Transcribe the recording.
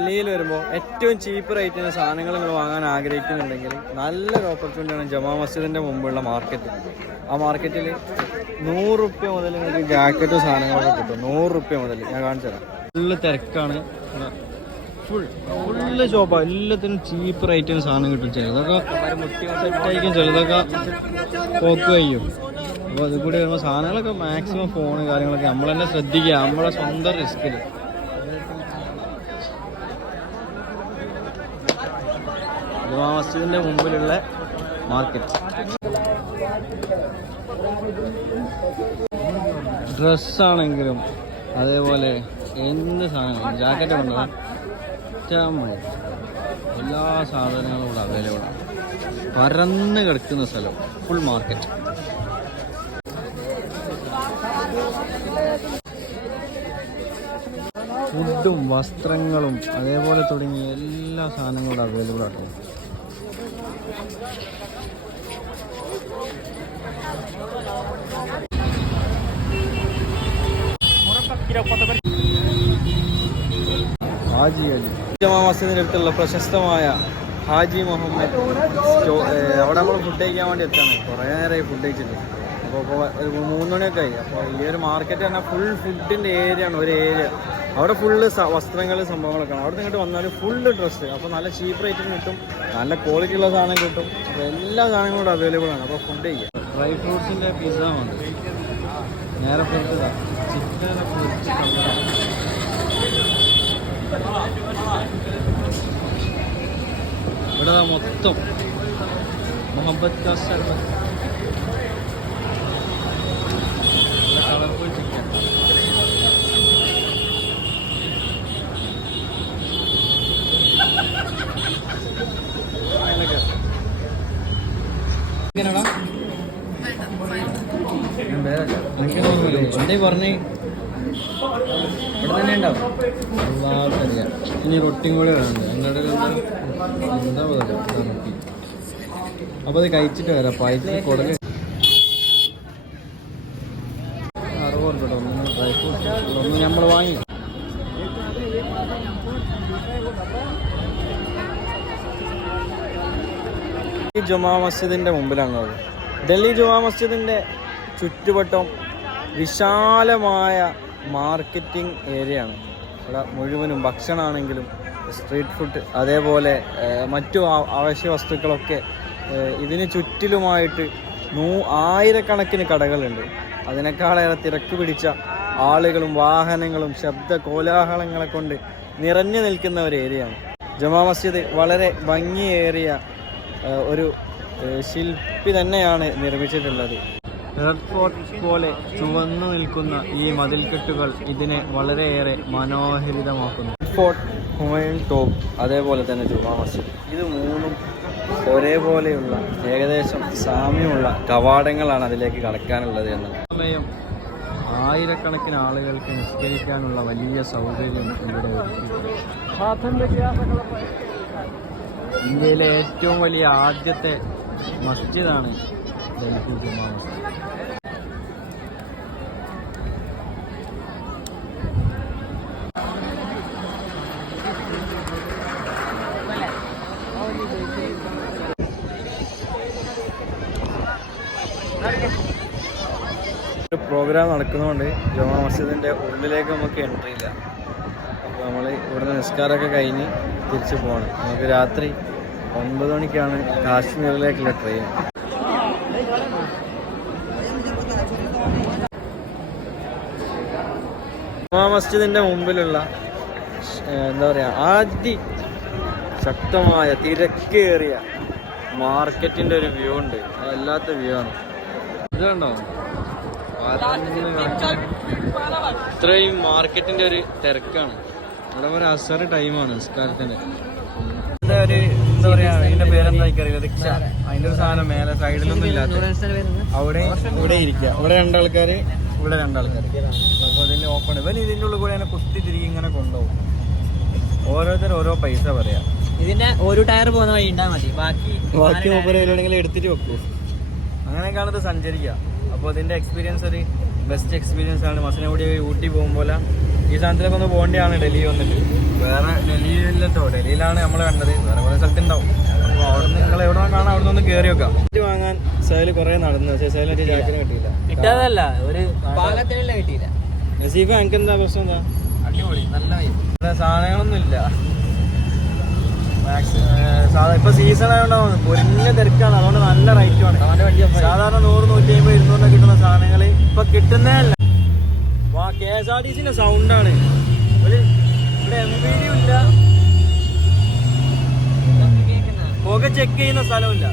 ഡൽഹിയിൽ വരുമ്പോൾ ഏറ്റവും ചീപ്പ് റേറ്റിന് സാധനങ്ങൾ നിങ്ങൾ വാങ്ങാൻ ആഗ്രഹിക്കുന്നുണ്ടെങ്കിൽ നല്ലൊരു ഓപ്പർച്യൂണിറ്റിയാണ് ജമാ മസ്ജിദിന്റെ മുമ്പുള്ള മാർക്കറ്റ് ആ മാർക്കറ്റിൽ നൂറ് റുപ്യ മുതൽ നിങ്ങൾക്ക് ജാക്കറ്റ് സാധനങ്ങളൊക്കെ കിട്ടും. നൂറ് റുപ്യ മുതൽ. ഞാൻ കാണിച്ചു തരാം. ഫുള്ള് തിരക്കാണ്. ഫുൾ ഫുള്ള് ഷോപ്പാണ് എല്ലാത്തിനും ചീപ്പ് റേറ്റിന് സാധനം കിട്ടും ചിലതൊക്കെ സെറ്റായിരിക്കും ചിലതൊക്കെ പോക്ക് കഴിയും. അപ്പോൾ അത് കൂടി വരുമ്പോൾ സാധനങ്ങളൊക്കെ മാക്സിമം ഫോണ് കാര്യങ്ങളൊക്കെ നമ്മൾ തന്നെ ശ്രദ്ധിക്കുക. നമ്മളെ സ്വന്തം റിസ്കിൽ ജുമാ മസ്ജിദിന്റെ മുമ്പിലുള്ള മാർക്കറ്റ്. ഡ്രസ്സാണെങ്കിലും അതേപോലെ എന്ത് സാധനങ്ങളും ജാക്കറ്റ് കൊണ്ടുപോകാൻ ഇഷ്ടമായി എല്ലാ സാധനങ്ങളും ഇവിടെ അവൈലബിൾ ആണ്. പരന്ന് കിടക്കുന്ന സ്ഥലം ഫുൾ മാർക്കറ്റ് ഫുഡും വസ്ത്രങ്ങളും അതേപോലെ തുടങ്ങിയ എല്ലാ സാധനങ്ങളും അവൈലബിൾ ആട്ടോ. ഹാജി അലി. ജമാ മസ്ജിദിന്റെ അടുത്തുള്ള പ്രശസ്തമായ ഹാജി മുഹമ്മദ് അവിടെ നമ്മൾ ഫുഡ് കഴിക്കാൻ വേണ്ടി എത്താണ് കുറേ നേരമായി ഫുഡ് കഴിച്ചിട്ട്. അപ്പോൾ ഇപ്പോൾ ഒരു മൂന്ന് മണിയൊക്കെ ആയി. അപ്പോൾ ഈ ഒരു മാർക്കറ്റ് തന്നെ ഫുൾ ഫുഡിന്റെ ഏരിയ ആണ്. ഒരു ഏരിയ അവിടെ ഫുള്ള് വസ്ത്രങ്ങൾ സംഭവങ്ങളൊക്കെ ആണ് അവിടെ നിന്ന് ഇങ്ങോട്ട് വന്നാൽ ഫുള്ള് ഡ്രസ്സ് അപ്പോൾ നല്ല ചീപ്പ് റേറ്റിന് കിട്ടും. നല്ല ക്വാളിറ്റി ഉള്ള സാധനം കിട്ടും. അപ്പോൾ എല്ലാ സാധനങ്ങളും ഇവിടെ അവൈലബിൾ ആണ്. അപ്പോൾ ഫുഡ് ചെയ്യുക ഡ്രൈ ഫ്രൂട്ട്സിന്റെ പിസ്സ വന്നു. നേരെ പൊരിച്ച് ഇവിടെ മൊത്തം. മുഹമ്മദ് കാ എന്തേ പറഞ്ഞേ. ഇവിടെ തന്നെ ഉണ്ടാവും. എല്ലാവർക്കറിയാം ഇനി റൊട്ടിയും കൂടെ വേണം ഞങ്ങളുടെ എന്താ റൊട്ടി. അപ്പോൾ അത് കഴിച്ചിട്ട് വരാം. പൈസ കൊടുക്ക. അറുപത് രൂപ ഒന്ന് ഡ്രൈ ഫ്രൂട്ട്സ് ഒന്ന് നമ്മൾ വാങ്ങി. ഈ ജുമാ മസ്ജിദിന്റെ മുമ്പിലാണ് ഡൽഹി ജുമാ മസ്ജിദിന്റെ ചുറ്റുവട്ടം വിശാലമായ മാർക്കറ്റിംഗ് ഏരിയയാണ്. ഇവിടെ മുഴുവനും ഭക്ഷണമാണെങ്കിലും സ്ട്രീറ്റ് ഫുഡ് അതേപോലെ മറ്റു അവശ്യ വസ്തുക്കളൊക്കെ ഇതിന് ചുറ്റിലുമായിട്ട് നൂ ആയിരക്കണക്കിന് കടകളുണ്ട്. അതിനേക്കാളേറെ തിരക്ക് പിടിച്ച ആളുകളും വാഹനങ്ങളും ശബ്ദ കോലാഹലങ്ങളെ കൊണ്ട് നിറഞ്ഞു നിൽക്കുന്ന ഒരു ഏരിയയാണ്. ജമാ മസ്ജിദ് വളരെ ഭംഗിയേറിയ ഒരു ശില്പി തന്നെയാണ് നിർമ്മിച്ചിട്ടുള്ളത്. റെഡ് ഫോർട്ട് പോലെ ചുവന്നു നിൽക്കുന്ന ഈ മതിൽക്കെട്ടുകൾ ഇതിനെ വളരെയേറെ മനോഹരിതമാക്കുന്നു. റെഡ് ഫോർട്ട് ഹുമയൂൺ ടോപ്പ് അതേപോലെ തന്നെ ജുമാ മസ്ജിദ്. ഇത് മൂന്നും ഒരേപോലെയുള്ള ഏകദേശം സാമ്യമുള്ള കവാടങ്ങളാണ് അതിലേക്ക് കടക്കാനുള്ളത് എന്ന് സമയം ആയിരക്കണക്കിന് ആളുകൾക്ക് നിസ്കരിക്കാനുള്ള വലിയ സൗകര്യം ഇവിടെ. ഇന്ത്യയിലെ ഏറ്റവും വലിയ ആദ്യത്തെ മസ്ജിദാണ് ഡൽഹി ജുമാ മസ്ജിദ്. പ്രോഗ്രാം നടക്കുന്നതുകൊണ്ട് ജമാ മസ്ജിദിന്റെ ഉള്ളിലേക്ക് നമുക്ക് എൻട്രി ഇല്ല. അപ്പോൾ നമ്മൾ ഇവിടുന്ന് നിസ്കാരമൊക്കെ കഴിഞ്ഞ് തിരിച്ചു പോകണം നമുക്ക് രാത്രി ഒൻപത് മണിക്കാണ് കാശ്മീരിലേക്കുള്ള ട്രെയിൻ. ജുമാ മസ്ജിദിന്റെ മുമ്പിലുള്ള എന്താ പറയുക ആദ്യ ശക്തമായ തിരക്കേറിയ മാർക്കറ്റിന്റെ ഒരു വ്യൂ ഉണ്ട്. അതല്ലാത്ത വ്യൂ ആണ്. ഇത് കണ്ടോ? ഇത്രയും മാർക്കറ്റിന്റെ ഒരു തിരക്കാണ്. ഇവിടെ ഒരു അസറ് ടൈമാണ് നിസ്കാരത്തിന്റെ ഒരു എന്താ പറയാ അതിന്റെ പേരെന്താ എനിക്കറിയില്ല. റിക്ഷ അതിന്റെ ഒരു സാധനം മേലെ സൈഡിലൊന്നും ഇല്ലാത്ത. അവിടെ ഇവിടെ ഇരിക്കുക ഇവിടെ രണ്ടാൾക്കാര്? ഇവിടെ രണ്ടാൾക്കാര്. അപ്പൊ അതിന്റെ ഓപ്പൺ ഇവൻ ഇതിന്റെ ഉള്ളിൽ കൂടെ കുത്തി തിരികെ ഇങ്ങനെ കൊണ്ടുപോകും. ഓരോരുത്തർ ഓരോ പൈസ പറയാ. ഇതിന്റെ ഒരു ടയർ പോകുന്ന വഴി ഉണ്ടാ മതി. ബാക്കി ബാക്കി എവിടെയെങ്കിലും എടുത്തിട്ട് വെക്കൂ. അങ്ങനെയൊക്കെയാണ് ഇത് സഞ്ചരിക്കുക അപ്പോൾ അതിന്റെ എക്സ്പീരിയൻസ് ഒരു ബെസ്റ്റ് എക്സ്പീരിയൻസ് ആണ്. മസനഗുഡി ഊട്ടി പോകുമ്പോൾ ഈ സാധനത്തിലൊക്കെ ഒന്ന് പോകേണ്ടതാണ് ഡൽഹി വന്നിട്ട്. വേറെ ഡൽഹിയിലോ ഡൽഹിയിലാണ് നമ്മൾ കണ്ടത്. വേറെ കുറെ സ്ഥലത്തുണ്ടാവും. അപ്പോൾ അവിടെ നിന്ന് നിങ്ങൾ എവിടെ കാണാം. അവിടെ നിന്ന് കയറി വെക്കാം ഇത് വാങ്ങാൻ സൈൽ കുറേ നടന്നു. പക്ഷേ സൈലൊരു ജാക്കറ്റ് കിട്ടിയില്ല. കിട്ടാതല്ല. ഒരു പാകത്തിനുള്ള കിട്ടിയില്ല. നസീഫ് എനിക്ക് എന്താ പ്രശ്നം? എന്താ? അടിപൊളി. നല്ല സാധനങ്ങളൊന്നും ഇല്ല. സാധാ ഇപ്പൊ സീസൺ ആയതുകൊണ്ടാണ് പൊരിഞ്ഞ തിരക്കാണ്. അതുകൊണ്ട് നല്ല റേറ്റുമാണ് സാധാരണ നൂറ് നൂറ്റി അമ്പത് ഇരുന്നൂറിന് കിട്ടുന്ന സാധനങ്ങൾ ഇപ്പൊ കിട്ടുന്നേ അല്ല കെ എസ് ആർ ടി സിന്റെ സൗണ്ടാണ് ഒരു ഇവിടെ എം പി ഡി ഇല്ല. പുക ചെക്ക് ചെയ്യുന്ന സ്ഥലമില്ല